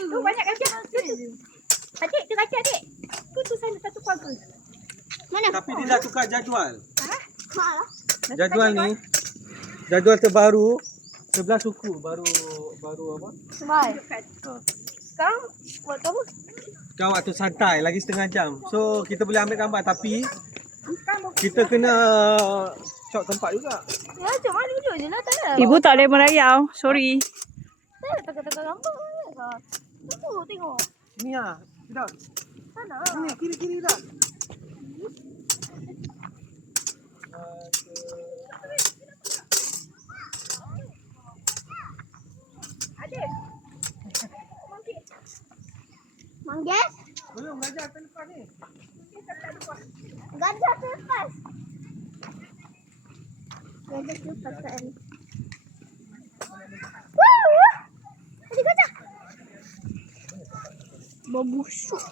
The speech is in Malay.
Tu banyak gajah. Adik, tu gajah adik. Tu sana satu keluarga. Mana? Tapi dia dah tukar jadual. Ha? Malah. Jadual ni, jadual terbaru 11 suku baru apa? Baik. Ha. Sekarang buat apa? Sekarang waktu santai lagi setengah jam. So kita boleh ambil gambar tapi kita kena cok tempat juga. Ya, cuma duduk je lah. Tak ada. Ibu tak boleh merayau. Sorry. Tak ada tengah-tengah gambar. Tunggu, tengok. Sini ah. Tidak. Sana. Sini kiri-kiri dah. Adik. Manggis? Belum gajah terlepas ni. Gajah terlepas. Gajah terlepas kan. Wah! Ada gajah. Bau busuk.